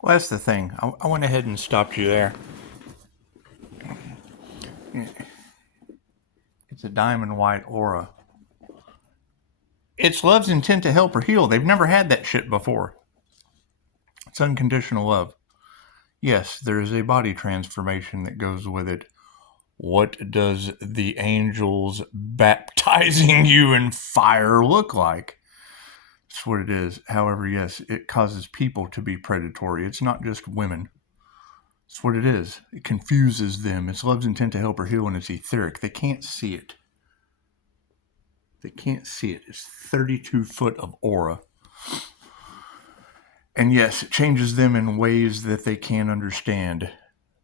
Well, that's the thing. I went ahead and stopped you there. It's a diamond white aura. It's love's intent to help or heal. They've never had that shit before. It's unconditional love. Yes, there is a body transformation that goes with it. What does the angels baptizing you in fire look like? That's what it is. However, yes, it causes people to be predatory. It's not just women. That's what it is. It confuses them. It's love's intent to help or heal, and it's etheric. They can't see it. They can't see it. It's 32 foot of aura. And yes, it changes them in ways that they can't understand.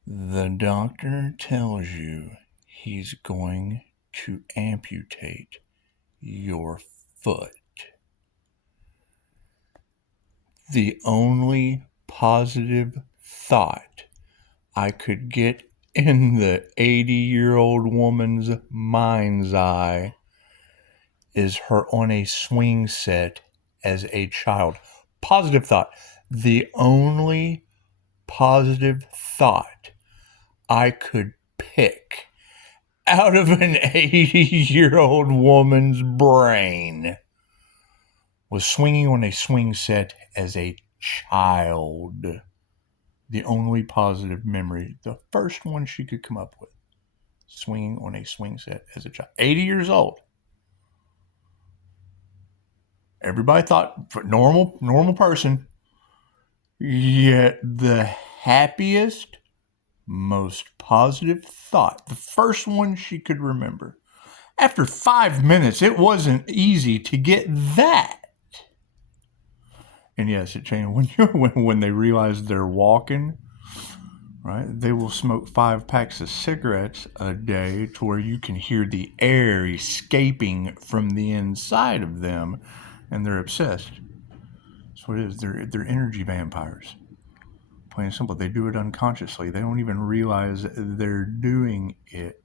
The doctor tells you he's going to amputate your foot. The only positive thought I could get in the 80-year-old woman's mind's eye is her on a swing set as a child. Positive thought. The only positive thought I could pick out of an 80-year-old woman's brain was swinging on a swing set as a child. The only positive memory, the first one she could come up with, swinging on a swing set as a child. 80 years old. Everybody thought, normal person, yet the happiest, most positive thought, the first one she could remember. After 5 minutes, it wasn't easy to get that. And yes, it changed when they realize they're walking, right? They will smoke 5 packs of cigarettes a day to where you can hear the air escaping from the inside of them, and they're obsessed. That's what it is. They're energy vampires. Plain and simple. They do it unconsciously. They don't even realize they're doing it.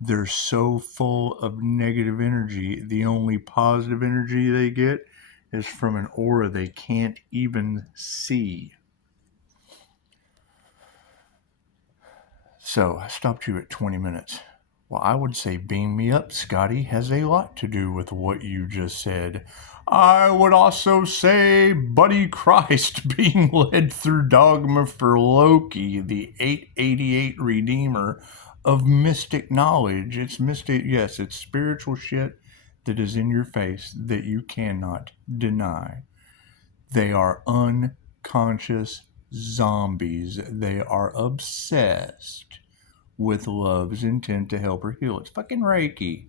They're so full of negative energy. The only positive energy they get is from an aura they can't even see. So I stopped you at 20 minutes. Well, I would say beam me up, Scotty, has a lot to do with what you just said. I would also say Buddy Christ being led through dogma for Loki, the 888 Redeemer of mystic knowledge. It's mystic, yes, it's spiritual shit that is in your face that you cannot deny. They are unconscious zombies. They are obsessed with love's intent to help or heal. It's fucking Reiki.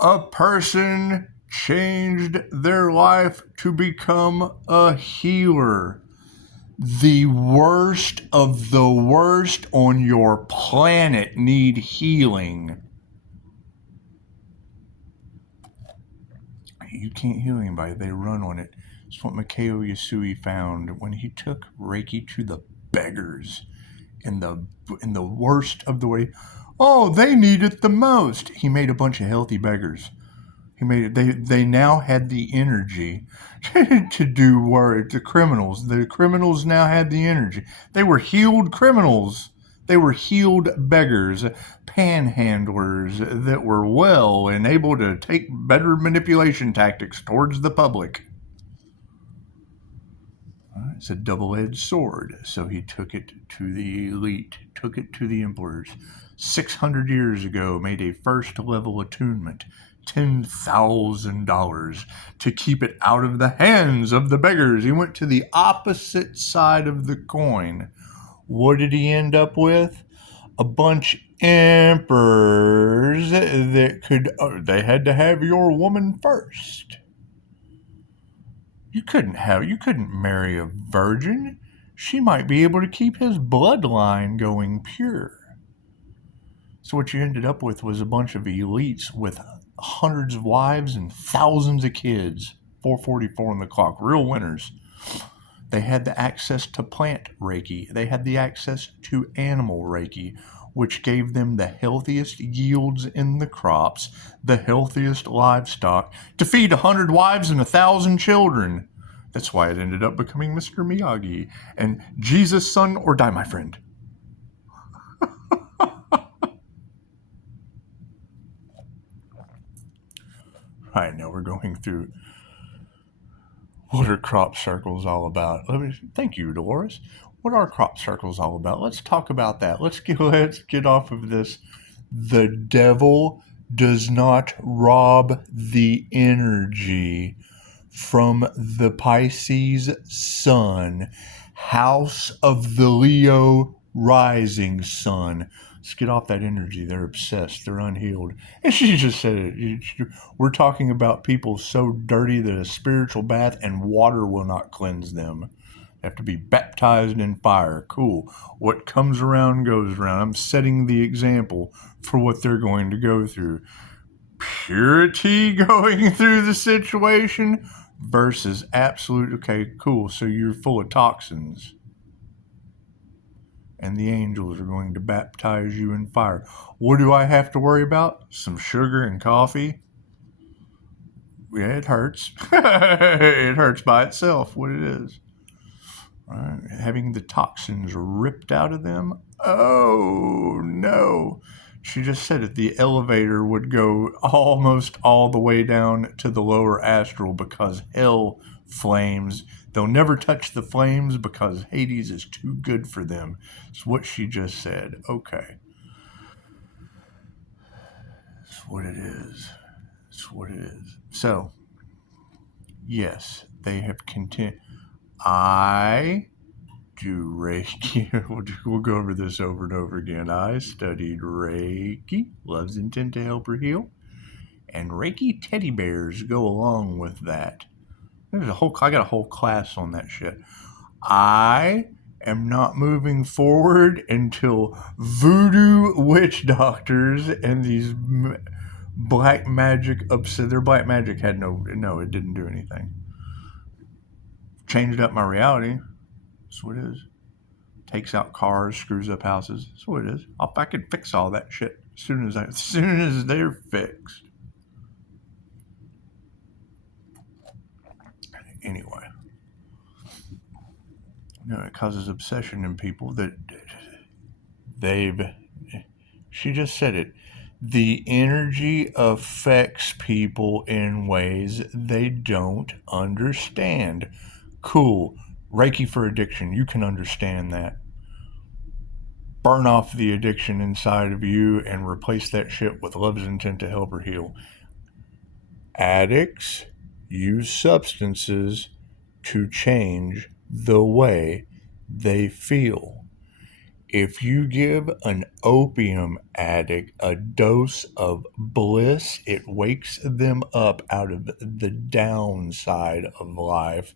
A person changed their life to become a healer. The worst of the worst on your planet need healing. You can't heal anybody. They run on it. It's what Mikao Yasui found when he took Reiki to the beggars in the worst of the way. Oh, they need it the most. He made a bunch of healthy beggars. He made it. They now had the energy to do work. The criminals now had the energy. They were healed criminals. They were healed beggars, panhandlers that were well and able to take better manipulation tactics towards the public. It's a double-edged sword. So he took it to the elite, took it to the emperors. 600 years ago, made a first-level attunement, $10,000 to keep it out of the hands of the beggars. He went to the opposite side of the coin. What did he end up with? A bunch of emperors that they had to have your woman first. You couldn't marry a virgin. She might be able to keep his bloodline going pure. So what you ended up with was a bunch of elites with hundreds of wives and thousands of kids. 444 on the clock. Real winners. They had the access to plant Reiki. They had the access to animal Reiki, which gave them the healthiest yields in the crops, the healthiest livestock, to feed 100 wives and 1,000 children. That's why it ended up becoming Mr. Miyagi. And Jesus, son, or die, my friend. All right, now we're going through what are crop circles all about. Thank you, Dolores. What are crop circles all about? Let's talk about that. Let's get off of this. The devil does not rob the energy from the Pisces sun, house of the Leo rising sun. Let's get off that energy. They're obsessed. They're unhealed. And she just said it. We're talking about people so dirty that a spiritual bath and water will not cleanse them. They have to be baptized in fire. Cool. What comes around goes around. I'm setting the example for what they're going to go through. Purity going through the situation versus absolute, okay, cool, so you're full of toxins. And the angels are going to baptize you in fire. What do I have to worry about? Some sugar and coffee? Yeah, it hurts. It hurts by itself, what it is. Right? Having the toxins ripped out of them? Oh, no. She just said it. The elevator would go almost all the way down to the lower astral because hell flames. They'll never touch the flames because Hades is too good for them. It's what she just said. Okay. That's what it is. That's what it is. So, yes, they have continued. I do Reiki. We'll go over this over and over again. I studied Reiki, love's intent to help her heal, and Reiki teddy bears go along with that. I got a whole class on that shit. I am not moving forward until voodoo witch doctors and these black magic upset. Their black magic had no, it didn't do anything. Changed up my reality. That's what it is. Takes out cars, screws up houses. That's what it is. I can fix all that shit as soon as they're fixed. Anyway, it causes obsession in people that she just said it. The energy affects people in ways they don't understand. Cool. Reiki for addiction. You can understand that. Burn off the addiction inside of you and replace that shit with love's intent to help her heal. Addicts use substances to change the way they feel. If you give an opium addict a dose of bliss, it wakes them up out of the downside of life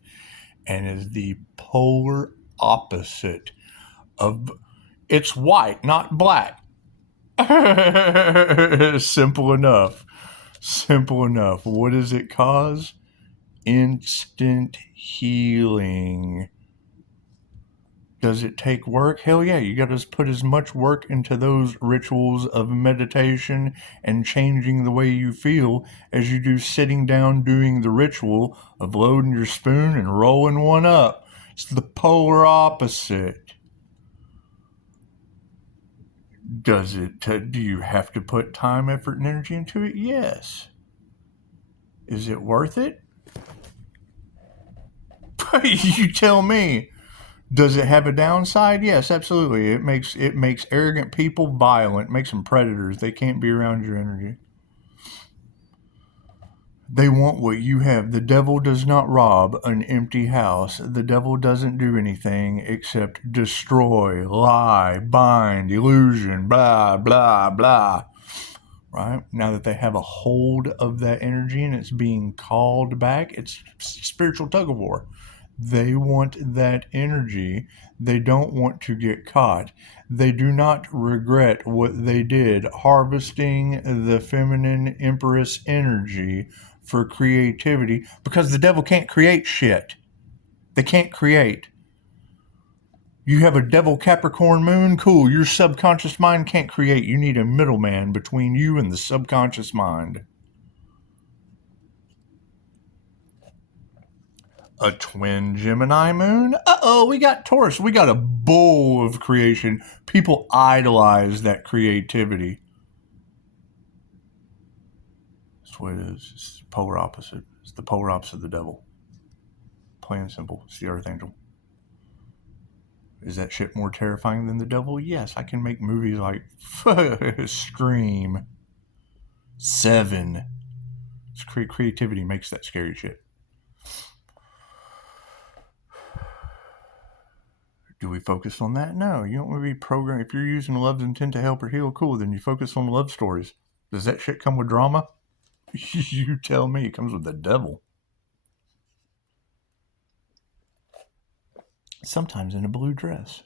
and is the polar opposite of... It's white, not black. Simple enough. Simple enough. What does it cause? Instant healing. Does it take work? Hell yeah, you got to put as much work into those rituals of meditation and changing the way you feel as you do sitting down doing the ritual of loading your spoon and rolling one up. It's the polar opposite. Do you have to put time, effort, and energy into it? Yes. Is it worth it? You tell me. Does it have a downside? Yes, absolutely. It makes arrogant people violent, makes them predators. They can't be around your energy. They want what you have. The devil does not rob an empty house. The devil doesn't do anything except destroy, lie, bind, illusion, blah, blah, blah. Right? Now that they have a hold of that energy and it's being called back, it's spiritual tug of war. They want that energy. They don't want to get caught. They do not regret what they did, harvesting the feminine empress energy for creativity, because the devil can't create shit. They can't create. You have a devil Capricorn moon? Cool. Your subconscious mind can't create. You need a middleman between you and the subconscious mind. A twin Gemini moon? Uh-oh, we got Taurus. We got a bull of creation. People idolize that creativity. That's what it is. It's polar opposite. It's the polar opposite of the devil. Plain and simple. It's the earth angel. Is that shit more terrifying than the devil? Yes, I can make movies like Scream, Seven. It's creativity makes that scary shit. Do we focus on that? No, you don't want to be programmed. If you're using love's intent to help or heal, cool, then you focus on love stories. Does that shit come with drama? You tell me. It comes with the devil. Sometimes in a blue dress.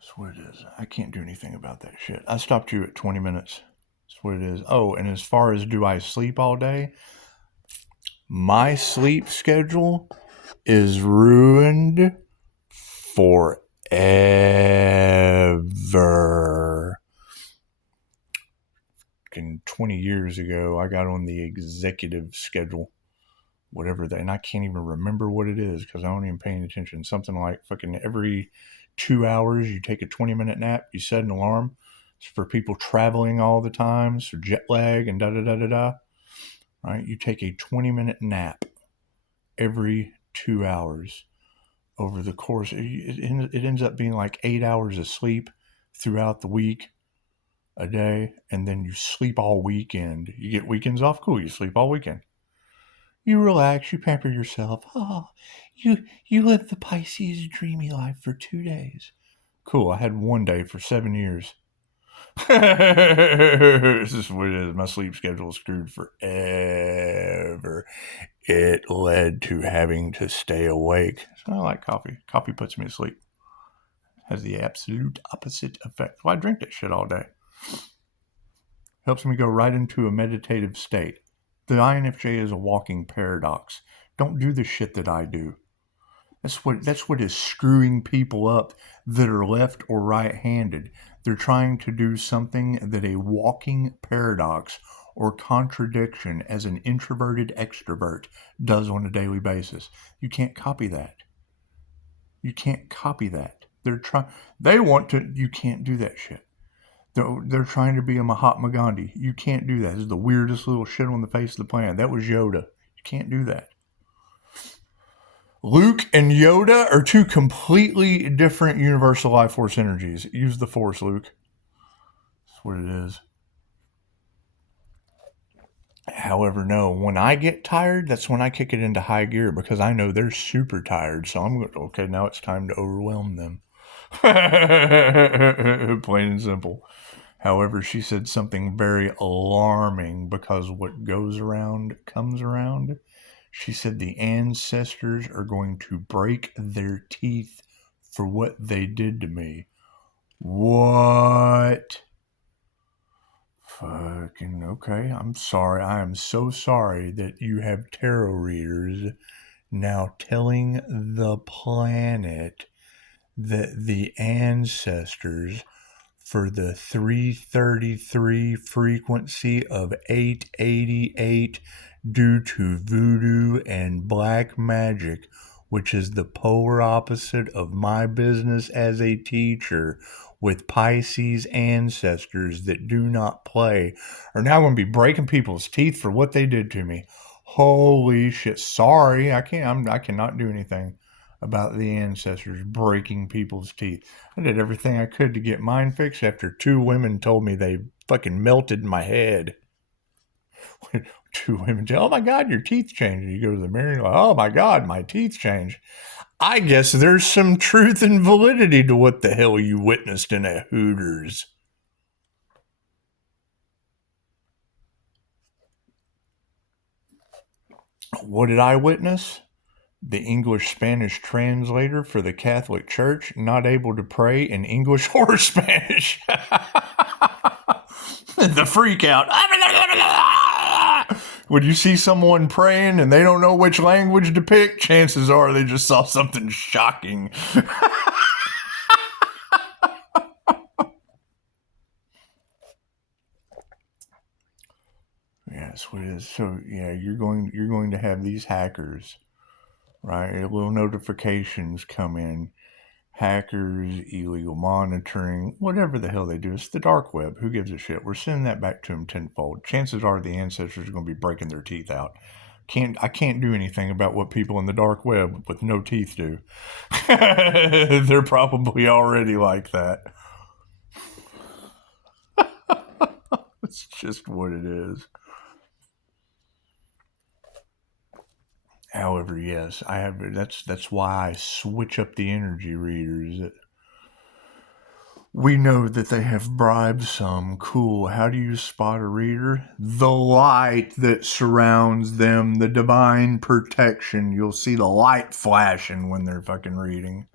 That's what it is. I can't do anything about that shit. I stopped you at 20 minutes. That's what it is. Oh, and as far as do I sleep all day? My sleep schedule is ruined forever. And 20 years ago, I got on the executive schedule, whatever that, and I can't even remember what it is because I don't even paying attention. Something like fucking every 2 hours, you take a 20-minute nap, you set an alarm. It's for people traveling all the time, so jet lag and da-da-da-da-da. Right? You take a 20-minute nap every 2 hours. Over the course, it ends up being like 8 hours of sleep throughout the week, a day, and then you sleep all weekend. You get weekends off, cool, you sleep all weekend. You relax, you pamper yourself. Oh, you live the Pisces dreamy life for 2 days. Cool, I had 1 day for 7 years. This is what it is. My sleep schedule is screwed forever. It led to having to stay awake. So I like coffee. Coffee puts me to sleep. Has the absolute opposite effect. Well, I drink that shit all day. Helps me go right into a meditative state. The INFJ is a walking paradox. Don't do the shit that I do. That's what is screwing people up that are left or right-handed. They're trying to do something that a walking paradox or contradiction as an introverted extrovert does on a daily basis. You can't copy that. You can't copy that. You can't do that shit. They're trying to be a Mahatma Gandhi. You can't do that. This is the weirdest little shit on the face of the planet. That was Yoda. You can't do that. Luke and Yoda are two completely different universal life force energies. Use the force, Luke. That's what it is. However, no, when I get tired, that's when I kick it into high gear because I know they're super tired. So I'm going, okay, now it's time to overwhelm them. Plain and simple. However, she said something very alarming because what goes around comes around. She said the ancestors are going to break their teeth for what they did to me. What? Fucking okay. I'm sorry. I am so sorry that you have tarot readers now telling the planet that the ancestors for the 333 frequency of 888 due to voodoo and black magic, which is the polar opposite of my business as a teacher with Pisces ancestors that do not play, are now going to be breaking people's teeth for what they did to me. Holy shit. Sorry, I cannot do anything about the ancestors breaking people's teeth. I did everything I could to get mine fixed after 2 women told me they fucking melted my head. 2 women say, oh my God, your teeth changed. And you go to the mirror and you're like, oh my God, my teeth changed. I guess there's some truth and validity to what the hell you witnessed in a Hooters. What did I witness? The English-Spanish translator for the Catholic Church not able to pray in English or Spanish. The freak out. When you see someone praying and they don't know which language to pick, chances are they just saw something shocking. Yeah, that's what it is. So yeah, you're going to have these hackers right? Little notifications come in. Hackers, illegal monitoring, whatever the hell they do. It's the dark web. Who gives a shit? We're sending that back to them tenfold. Chances are the ancestors are going to be breaking their teeth out. I can't do anything about what people in the dark web with no teeth do. They're probably already like that. It's just what it is. However, yes, I have. That's why I switch up the energy readers. We know that they have bribed some. Cool. How do you spot a reader? The light that surrounds them, the divine protection. You'll see the light flashing when they're fucking reading.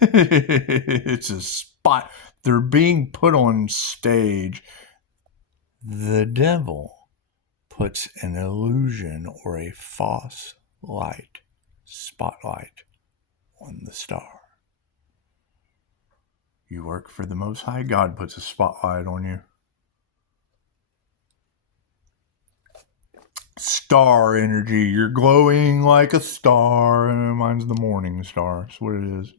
It's a spot. They're being put on stage. The devil puts an illusion or a false light, spotlight on the star. You work for the Most High, God puts a spotlight on you. Star energy, you're glowing like a star. Mine's the morning star, that's what it is.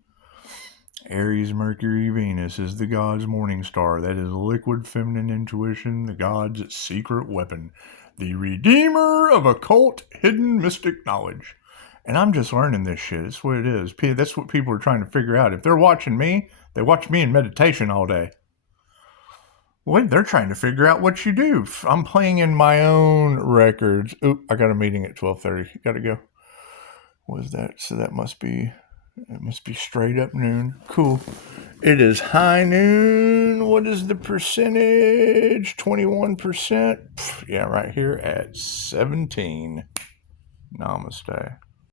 Aries, Mercury, Venus is the god's morning star. That is liquid feminine intuition, the god's secret weapon, the redeemer of occult, hidden, mystic knowledge. And I'm just learning this shit. That's what it is. That's what people are trying to figure out. If they're watching me, they watch me in meditation all day. Well, they're trying to figure out what you do. I'm playing in my own records. Oop, I got a meeting at 12:30. Got to go. What is that? So it must be straight up noon. Cool. It is high noon. What is the percentage? 21%. Yeah, right here at 17. Namaste.